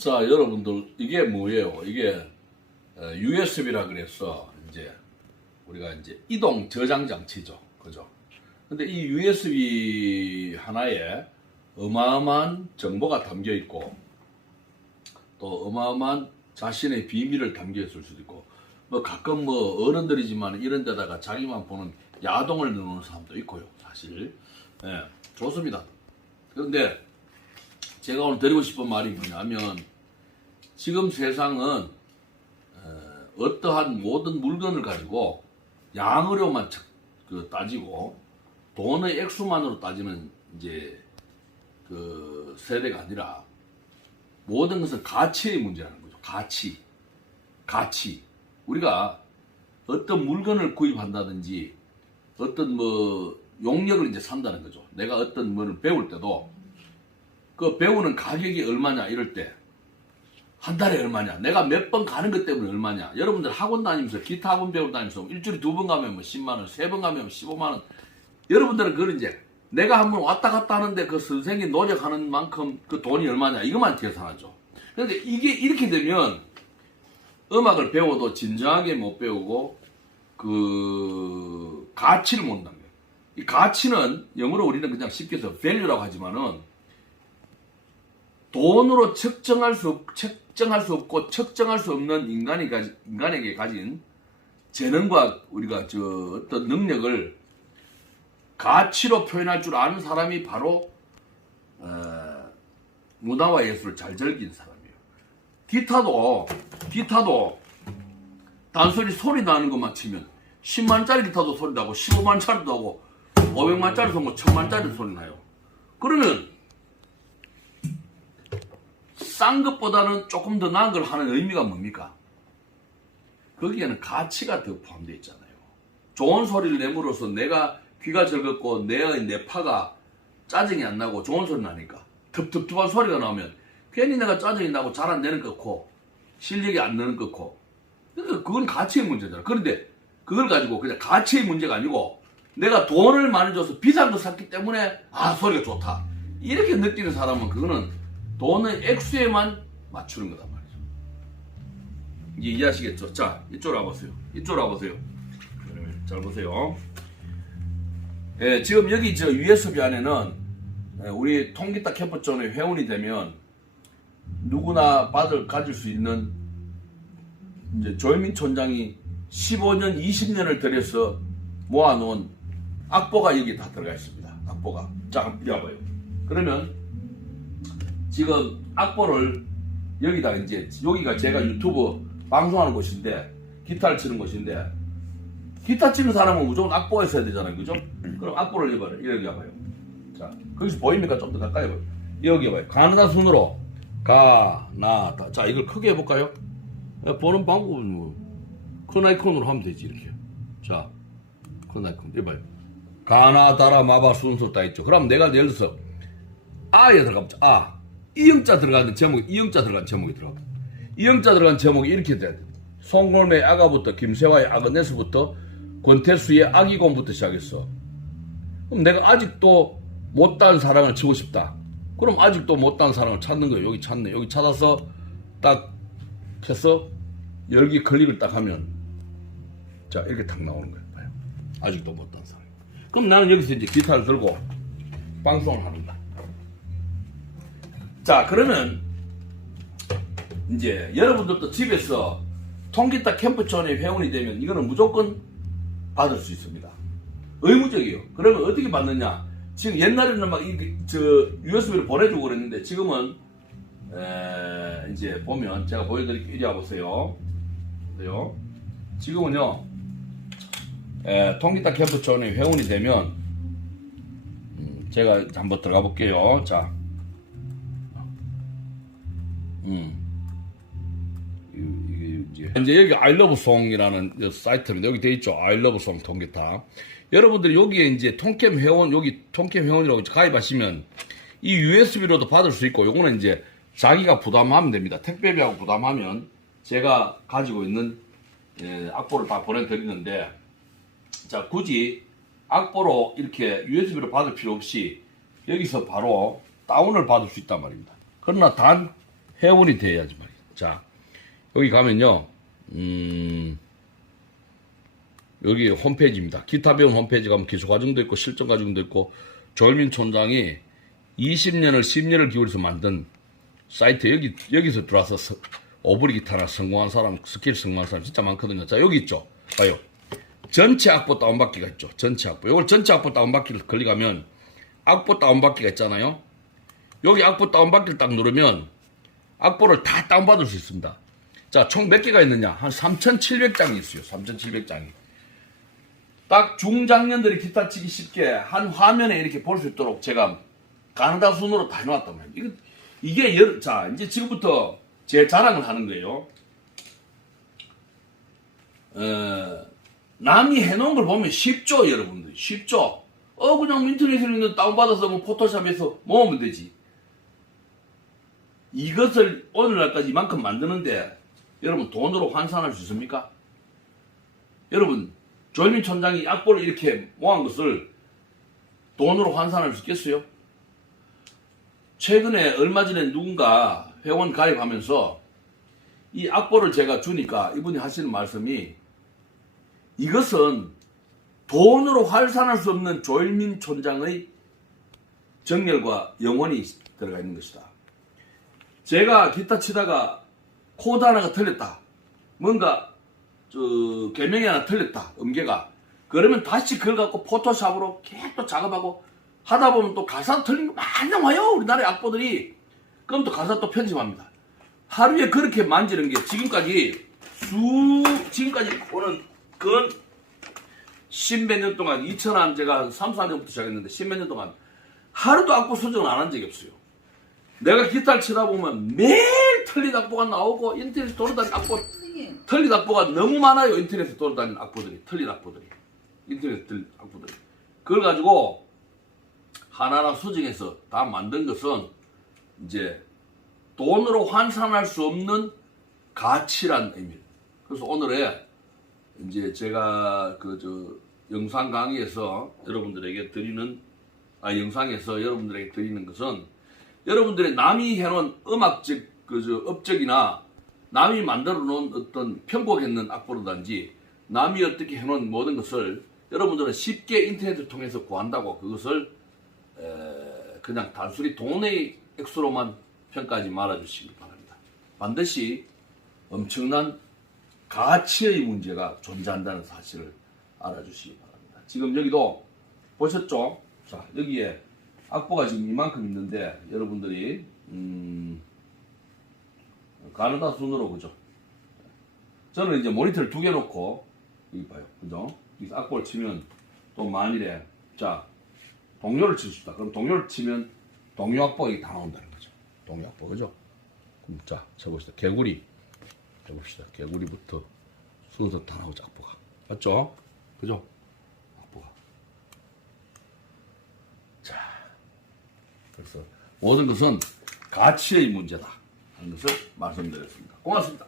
자, 여러분들 이게 뭐예요? 이게 USB라 그래서 이제 우리가 이제 이동 저장 장치죠. 그죠? 근데 이 USB 하나에 어마어마한 정보가 담겨 있고 또 어마어마한 자신의 비밀을 담겨 있을 수도 있고 뭐 가끔 뭐 어른들이지만 이런 데다가 자기만 보는 야동을 넣는 사람도 있고요. 사실. 예, 좋습니다. 그런데 제가 오늘 드리고 싶은 말이 뭐냐면 지금 세상은 어, 어떠한 모든 물건을 가지고 양으로만 척- 그 따지고 돈의 액수만으로 따지는 이제 그 세대가 아니라 모든 것은 가치의 문제라는 거죠. 가치, 가치. 우리가 어떤 물건을 구입한다든지 어떤 뭐 용역을 이제 산다는 거죠. 내가 어떤 뭐를 배울 때도 그 배우는 가격이 얼마냐 이럴 때. 한 달에 얼마냐. 내가 몇 번 가는 것 때문에 얼마냐. 여러분들 학원 다니면서 기타 학원 배우러 다니면서 일주일에 두 번 가면 뭐 10만 원, 세 번 가면 15만 원. 여러분들은 그걸 이제 내가 한번 왔다 갔다 하는데 그 선생님 노력하는 만큼 그 돈이 얼마냐. 이것만 계산하죠. 그런데 이게 이렇게 되면 음악을 배워도 진정하게 못 배우고 그 가치를 못 남겨요. 이 가치는 영어로 우리는 그냥 쉽게 해서 value라고 하지만은 돈으로 측정할 수 없, 측정할 수 없고 측정할 수 없는 인간이 인간에게 가진 재능과 우리가 저 어떤 능력을 가치로 표현할 줄 아는 사람이 바로 어, 문화와 예술을 잘 즐긴 사람이에요. 기타도 기타도 단소리 소리 나는 것만 치면 10만짜리 기타도 소리 나고 15만짜리도 하고 500만짜리도 뭐 1000만짜리도 소리 나요. 그러면 싼 것보다는 조금 더 나은 걸 하는 의미가 뭡니까? 거기에는 가치가 더 포함되어 있잖아요. 좋은 소리를 내므로써 내가 귀가 즐겁고 내, 내 파가 짜증이 안 나고 좋은 소리 나니까 텁텁텁한 소리가 나오면 괜히 내가 짜증이 나고 잘안 내는 것고 실력이 안 느는 것고 그러니까 그건 가치의 문제잖아. 그런데 그걸 가지고 그냥 가치의 문제가 아니고 내가 돈을 많이 줘서 비싼 거 샀기 때문에 아 소리가 좋다 이렇게 느끼는 사람은 그거는 돈의 액수에만 맞추는 거단 말이죠. 이제 이해하시겠죠? 자 이쪽으로 와보세요. 이쪽으로 와보세요. 잘 보세요. 예, 지금 여기 저 USB 안에는 예, 우리 통기타 캠프존의 회원이 되면 누구나 받을 가질 수 있는 이제 조현민 촌장이 15년, 20년을 들여서 모아놓은 악보가 여기 다 들어가 있습니다. 악보가. 자, 한번 빌려봐요. 그러면 지금 악보를 여기다 이제 여기가 제가 유튜브 방송하는 곳인데 기타를 치는 곳인데 기타 치는 사람은 무조건 악보가 있어야 되잖아요. 그죠? 그럼 악보를 여봐요. 여기 봐봐요. 자, 거기서 보입니까? 좀 더 가까이 봐요. 여기 봐요. 가나다 순으로 가나다. 자, 이걸 크게 해볼까요? 보는 방법은 뭐, 큰 아이콘으로 하면 되지, 이렇게. 자, 큰 아이콘. 이봐요. 가나다라 마바 순서 딱 있죠. 그럼 내가 예를 들어서, 아에 들어가보자. 아. 이영자 들어가는 제목이, 이영자 들어간 제목이 들어가. 이영자 들어간 제목이 이렇게 돼. 송골매의 아가부터, 김세화의 아그네스부터, 권태수의 아기곰부터 시작했어. 그럼 내가 아직도 못다한 사랑을 치고 싶다. 그럼 아직도 못다한 사랑을 찾는 거예요. 여기 찾네. 여기 찾아서 딱 해서 열기 클릭을 딱 하면 자 이렇게 탁 나오는 거예요. 아직도 못다한 사랑. 그럼 나는 여기서 이제 기타를 들고 방송을 하는다. 자 그러면 이제 여러분들도 집에서 통기타 캠프촌의 회원이 되면 이거는 무조건 받을 수 있습니다. 의무적이에요. 그러면 어떻게 받느냐? 지금 옛날에는 막 이 저 USB를 보내주고 그랬는데 지금은 에, 이제 보면 제가 보여드릴게요. 이리 와보세요. 보세요. 지금은요, 에, 통기타 캠프촌의 회원이 되면 음, 제가 한번 들어가 볼게요. 자, 음. 이- 이게 이제 이제 여기 아이러브송이라는 사이트인데 여기 돼 있죠. 아이러브송 통기타. 여러분들 여기에 이제 통캠 회원 여기 통캠 회원이라고 가입하시면 이 USB로도 받을 수 있고 요거는 이제 자기가 부담하면 됩니다. 택배비하고 부담하면 제가 가지고 있는 예, 악보를 다 보내드리는데 자 굳이 악보로 이렇게 USB로 받을 필요 없이 여기서 바로 다운을 받을 수 있단 말입니다. 그러나 단 회원이 돼야지 말이야. 자, 여기 가면요, 음, 여기 홈페이지입니다. 기타 배움 홈페이지 가면 기초 과정도 있고 실전 과정도 있고 조일민 촌장이 20년을 10년을 기울여서 만든 사이트 여기 여기서 들어와서 서- 오브리 기타나 성공한 사람 스킬 성공한 사람 진짜 많거든요. 자 여기 있죠. 봐요. 전체 악보 다운받기가 있죠. 전체 악보. 이걸 전체 악보 다운받기를 클릭하면 악보 다운받기가 있잖아요. 여기 악보 다운받기를 딱 누르면 악보를 다 다운받을 수 있습니다. 자, 총 몇 개가 있느냐? 한 3,700장이 있어요. 3,700장이. 딱 중장년들이 기타 치기 쉽게 한 화면에 이렇게 볼 수 있도록 제가 가나다 순으로 다 해놨단 말이에요. 이거, 이게, 여, 자, 이제 지금부터 제 자랑을 하는 거예요. 어, 남이 해놓은 걸 보면 쉽죠, 여러분들. 쉽죠? 어, 그냥 인터넷에 있는 다운받아서 뭐 포토샵에서 모으면 되지. 이것을 오늘날까지 이만큼 만드는데 여러분 돈으로 환산할 수 있습니까? 여러분 조현민 촌장이 악보를 이렇게 모은 것을 돈으로 환산할 수 있겠어요? 최근에 얼마 전에 누군가 회원 가입하면서 이 악보를 제가 주니까 이분이 하시는 말씀이 이것은 돈으로 환산할 수 없는 조일민 촌장의 정열과 영혼이 들어가 있는 것이다. 제가 기타 치다가 코드 하나가 틀렸다. 뭔가 저 개명이 하나 틀렸다. 음계가. 그러면 다시 그걸 갖고 포토샵으로 계속 작업하고 하다 보면 또 가사 틀린 거 많이 나와요. 우리나라 악보들이. 그럼 또 가사 또 편집합니다. 하루에 그렇게 만지는 게 지금까지 수 지금까지 오는 그건 십몇 년 동안 2000한 제가 3, 4년부터 시작했는데 십몇 년 동안 하루도 악보 수정을 안 한 적이 없어요. 내가 기타를 치다 보면 매일 틀린 악보가 나오고 인터넷에 돌아다니는 악보 틀린 악보가 너무 많아요 인터넷에 돌아다니는 악보들이 틀린 악보들이 인터넷에 틀린 악보들이 그걸 가지고 하나하나 수정해서 다 만든 것은 이제 돈으로 환산할 수 없는 가치란 의미입니다. 그래서 오늘의 이제 제가 그 저 영상 강의에서 여러분들에게 드리는 아 영상에서 여러분들에게 드리는 것은 여러분들의 남이 해놓은 음악적 그저 업적이나 남이 만들어 놓은 어떤 편곡했는 악보라든지 남이 어떻게 해놓은 모든 것을 여러분들은 쉽게 인터넷을 통해서 구한다고 그것을 에, 그냥 단순히 돈의 액수로만 평가하지 말아주시기 바랍니다. 반드시 엄청난 가치의 문제가 존재한다는 사실을 알아주시기 바랍니다. 지금 여기도 보셨죠? 자 여기에 악보가 지금 이만큼 있는데 여러분들이 음, 가느다 순으로 그죠? 저는 이제 모니터를 두 개 놓고 여기 봐요, 그죠? 이 악보를 치면 또 만일에 자 동료를 치고 싶다. 그럼 동료를 치면 동료 악보가 다 나온다는 거죠. 동료 악보 그죠? 그럼 자 쳐봅시다. 개구리 해봅시다. 개구리부터 순서 다 나오죠 악보가 맞죠? 그죠? 악보가 자 그래서 모든 것은 가치의 문제다 하는 것을 말씀드렸습니다. 고맙습니다.